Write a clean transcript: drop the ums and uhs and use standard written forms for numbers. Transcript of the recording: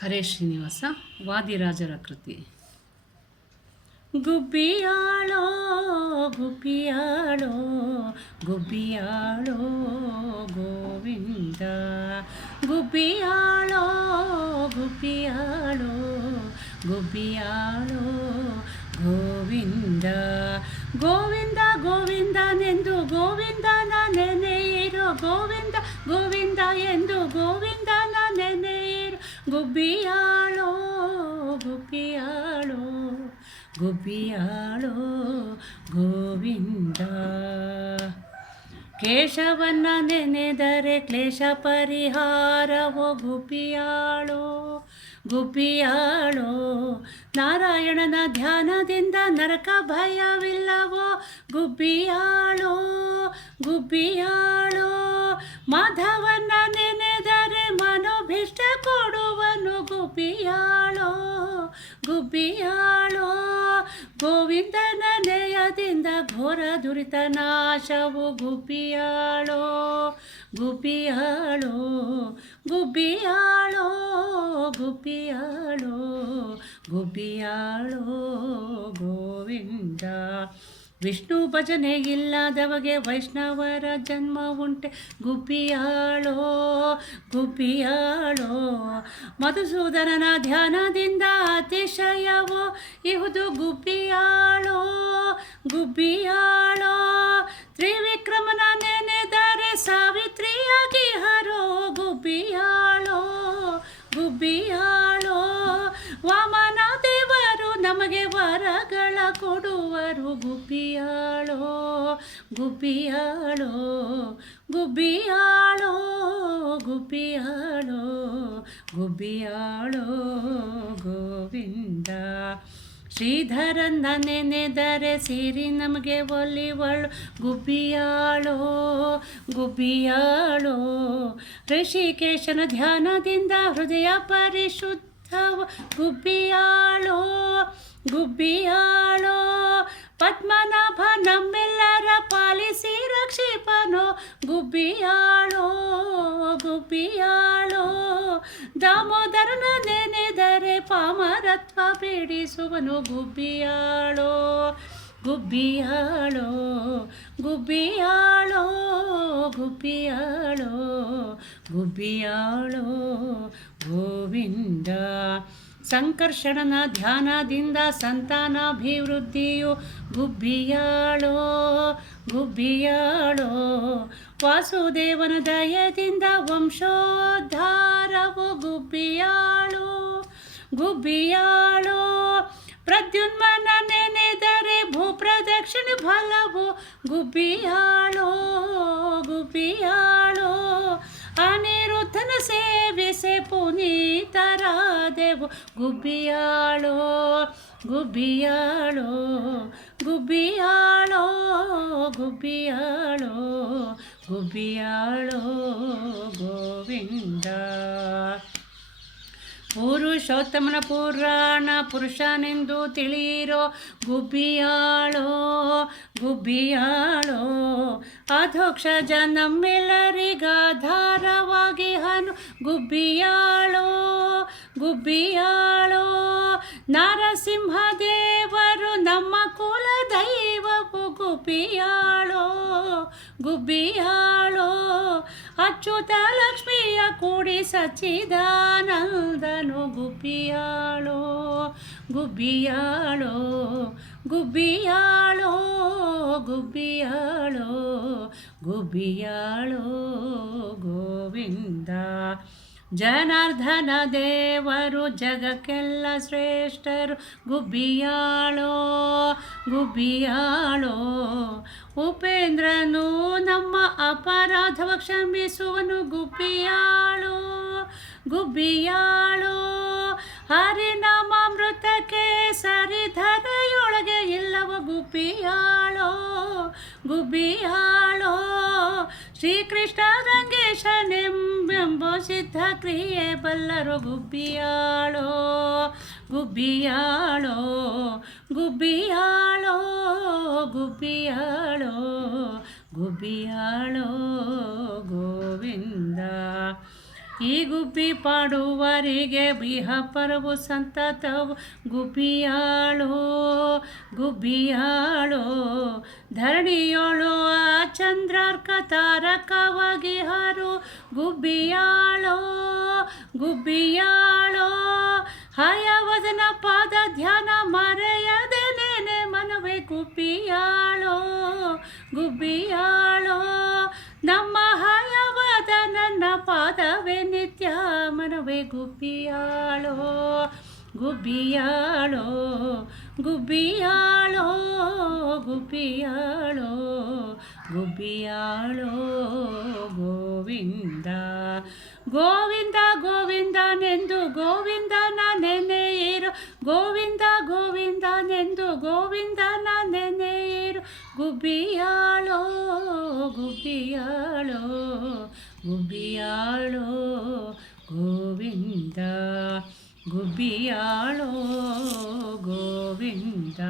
ಹರೇ ಶ್ರೀನಿವಾಸ ವಾದಿರಾಜರ ಕೃತಿ. ಗುಬ್ಬಿಯಾಳೋ ಗುಬ್ಬಿಯಾಳೋ ಗುಬ್ಬಿಯಾಳೋ ಗೋವಿಂದ, ಗುಬ್ಬಿಯಾಳೋ ಗುಬ್ಬಿಯಾಳೋ ಗುಬ್ಬಿಯಾಳೋ ಗೋವಿಂದ. ಗೋವಿಂದ ಗೋವಿಂದನೆಂದು ಗೋವಿಂದನ ನೆನೆಯಿರೋ, ಗೋವಿಂದ ಗೋವಿಂದ ಎಂದು ಗೋವಿಂದನ ನೆನೆಯಿರೋ. ಗುಬ್ಬಿಯಾಳೋ ಗುಬ್ಬಿಯಾಳೋ ಗುಬ್ಬಿಯಾಳೋ ಗೋವಿಂದ. ಕೇಶವನ್ನ ನೆನೆದರೆ ಕ್ಲೇಶ ಪರಿಹಾರವೋ ಗುಬ್ಬಿಯಾಳೋ ಗುಬ್ಬಿಯಾಳೋ. ನಾರಾಯಣನ ಧ್ಯಾನದಿಂದ ನರಕ ಭಯವಿಲ್ಲವೋ ಗುಬ್ಬಿಯಾಳೋ ಗುಬ್ಬಿಯಾಳೋ. ಮಾಧವನ ನೆನೆದರೆ ಮನೋಭಿಷ್ಟ ಕೊಡುವನು ಗುಬ್ಬಿಯಾಳೋ ಗುಬ್ಬಿಯಾಳೋ. ಗೋವಿಂದನ ನೆಯದಿಂದ ಘೋರ ದುರಿತ ನಾಶವು ಗುಬ್ಬಿಯಾಳೋ ಗುಬ್ಬಿಯಾಳೋ ಗುಬ್ಬಿಯಾಳೋ ಗುಬ್ಬಿಯಾಳೋ ಗುಬ್ಬಿಯಾಳೋ ಗೋವಿಂದ. ವಿಷ್ಣು ಭಜನೆ ಇಲ್ಲದವಗೆ ವೈಷ್ಣವರ ಜನ್ಮ ಉಂಟೆ ಗುಬ್ಬಿಯಾಳೋ ಗುಬ್ಬಿಯಾಳೋ. ಮಧುಸೂದನನ ಧ್ಯಾನದಿಂದ ಅತಿಶಯವೋ ಇಹುದು ಗುಬ್ಬಿಯಾಳೋ ಗುಬ್ಬಿಯಾಳೋ. ತ್ರಿವಿಕ್ರಮನ ನೆನೆದರೆ ಸಾವಿತ್ರಿಯಾಗಿ ಹರೋ ಗುಬ್ಬಿಯಾಳೋ ಗುಬ್ಬಿಯಾಳೋ. ವಾಮನ ದೇವರು ನಮಗೆ ವರಗಳ ಕೊಡುವರು ಗುಬ್ಬಿಯಾಳೋ ಗುಬ್ಬಿಯಾಳೋ ಗುಬ್ಬಿಯಾಳೋ ಗುಬ್ಬಿಯಾಳೋ ಗುಬ್ಬಿಯಾಳೋ ಗೋವಿಂದ. ಶ್ರೀಧರನ ನೆನೆದರೆ ಸಿರಿ ನಮಗೆ ಒಲಿವಳು ಗುಬ್ಬಿಯಾಳೋ ಗುಬ್ಬಿಯಾಳೋ. ಋಷಿಕೇಶನ ಧ್ಯಾನದಿಂದ ಹೃದಯ ಪರಿಶುದ್ಧವ ಗುಬ್ಬಿಯಾಳೋ ಗುಬ್ಬಿಯಾಳೋ. ಪದ್ಮನಾಭ ನಮ್ಮೆಲ್ಲರ ಪಾಲಿಸಿ ರಕ್ಷಿಪನೋ ಗುಬ್ಬಿಯಾಳೋ ಗುಬ್ಬಿಯಾಳೋ. ದಾಮೋದರನ ನೆನೆದರೆ ಪಾಮರತ್ವ ಬಿಡಿಸುವನು ಗುಬ್ಬಿಯಾಳೋ ಗುಬ್ಬಿಯಾಳೋ ಗುಬ್ಬಿಯಾಳೋ ಗುಬ್ಬಿಯಾಳೋ ಗುಬ್ಬಿಯಾಳೋ ಗೋವಿಂದ. ಸಂಕರ್ಷಣನ ಧ್ಯಾನದಿಂದ ಸಂತಾನಾಭಿವೃದ್ಧಿಯು ಗುಬ್ಬಿಯಾಳೋ ಗುಬ್ಬಿಯಾಳೋ. ವಾಸುದೇವನ ದಯದಿಂದ ವಂಶೋದ್ಧಾರವು ಗುಬ್ಬಿಯಾಳೋ ಗುಬ್ಬಿಯಾಳೋ. ಪ್ರದ್ಯುಮ್ನ ನೆನೆದರೆ ಭೂಪ್ರದಕ್ಷಿಣೆ ಫಲವು ಗುಬ್ಬಿಯಾಳೋ ಗುಬ್ಬಿಯಾಳೋ. ಅನಿರುದ್ಧನ ಸೇವಿಸೆ ಪುನೀತರಾದೆವು ಗುಬ್ಬಿಯಾಳೋ ಗುಬ್ಬಿಯಾಳೋ ಗುಬ್ಬಿಯಾಳೋ ಗುಬ್ಬಿಯಾಳೋ ಗುಬ್ಬಿಯಾಳೋ ಗೋವಿಂದ. ಪುರುಷೋತ್ತಮನ ಪುರಾಣ ಪುರುಷನೆಂದು ತಿಳಿಯಿರೋ ಗುಬ್ಬಿಯಾಳೋ ಗುಬ್ಬಿಯಾಳೋ. ಅಧೋಕ್ಷಜ ನಮ್ಮೆಲ್ಲರಿಗಾಧಾರವಾಗಿ ಹನು ಗುಬ್ಬಿಯಾಳೋ ಗುಬ್ಬಿಯಾಳೋ. ನರಸಿಂಹ ದೇವರು ನಮ್ಮ ಕುಲ ದೈವವು ಗುಬ್ಬಿಯಾಳೋ ಗುಬ್ಬಿಯಾಳೋ. ಅಚ್ಯುತ ಲಕ್ಷ್ಮಿಯ ಕೂಡಿ ಸಚ್ಚಿದಾನಂದನು ಗುಬ್ಬಿಯಾಳೋ ಗುಬ್ಬಿಯಾಳೋ ಗುಬ್ಬಿಯಾಳೋ ಗುಬ್ಬಿಯಾಳೋ ಗುಬ್ಬಿಯಾಳೋ ಗೋವಿಂದ. ಜನಾರ್ದನ ದೇವರು ಜಗಕ್ಕೆಲ್ಲ ಶ್ರೇಷ್ಠರು ಗುಬ್ಬಿಯಾಳೋ ಗುಬ್ಬಿಯಾಳೋ. ಉಪೇಂದ್ರನು ನಮ್ಮ ಅಪರಾಧವ ಕ್ಷಮಿಸುವನು ಗುಬ್ಬಿಯಾಳೋ ಗುಬ್ಬಿಯಾಳೋ. ಹರಿನಾಮಾಮೃತಕ್ಕೆ ಸರಿಧರೆಯೊಳಗೆ ಇಲ್ಲವ ಗುಬ್ಬಿಯಾಳೋ ಗುಬ್ಬಿಯಾಳೋ. ಶ್ರೀಕೃಷ್ಣ ರಂಗೇಶನೆಂಬೆಂಬ ಸಿದ್ಧ ಕ್ರಿಯೆ ಬಲ್ಲರು ಗುಬ್ಬಿಯಾಳೋ ಗುಬ್ಬಿಯಾಳೋ ಗುಬ್ಬಿಯಾಳೋ ಗುಬ್ಬಿಯಾಳೋ ಗುಬ್ಬಿಯಾಳೋ ಗೋವಿಂದ. ಈ ಗುಬ್ಬಿ ಪಾಡುವರಿಗೆ ಬಿಹ ಪರವು ಸಂತತವು ಗುಬ್ಬಿಯಾಳೋ ಗುಬ್ಬಿಯಾಳೋ ಧರಣಿಯೋಳು ಆ ಚಂದ್ರಾರ್ಕ ತಾರಕವಾಗಿ ಹರು ಗುಬ್ಬಿಯಾಳೋ ಗುಬ್ಬಿಯಾಳೋ ಹಯವದನ ಪಾದ ಧ್ಯಾನ ಮರೆಯದೆ ನೇನೆ ಮನವೇ ಗುಬ್ಬಿಯಾಳೋ ಗುಬ್ಬಿಯಾಳೋ ನಮ್ಮ ಹಯವದ ನನ್ನ ಪಾದವೇ ನಿತ್ಯ ಮನವೇ ಗುಬ್ಬಿಯಾಳೋ ಗುಬ್ಬಿಯಾಳೋ ಗುಬ್ಬಿಯಾಳೋ ಗುಬ್ಬಿಯಾಳೋ ಗುಬ್ಬಿಯಾಳೋ ಗೋವಿಂದ ಗೋವಿಂದ ಗೋವಿಂದನೆಂದು ಗೋವಿಂದನ ನೆನೆಯಿರು ಗೋವಿಂದ ಗೋವಿಂದನೆಂದು ಗೋವಿಂದನ ನೆನೆಯಿರು ಗುಬ್ಬಿಯಾಳೋ ಗುಬ್ಬಿಯಾಳೋ ಗುಬ್ಬಿಯಾಳೋ ಗೋವಿಂದ ಗುಬ್ಬಿಯಾಳೋ ಗೋವಿಂದ.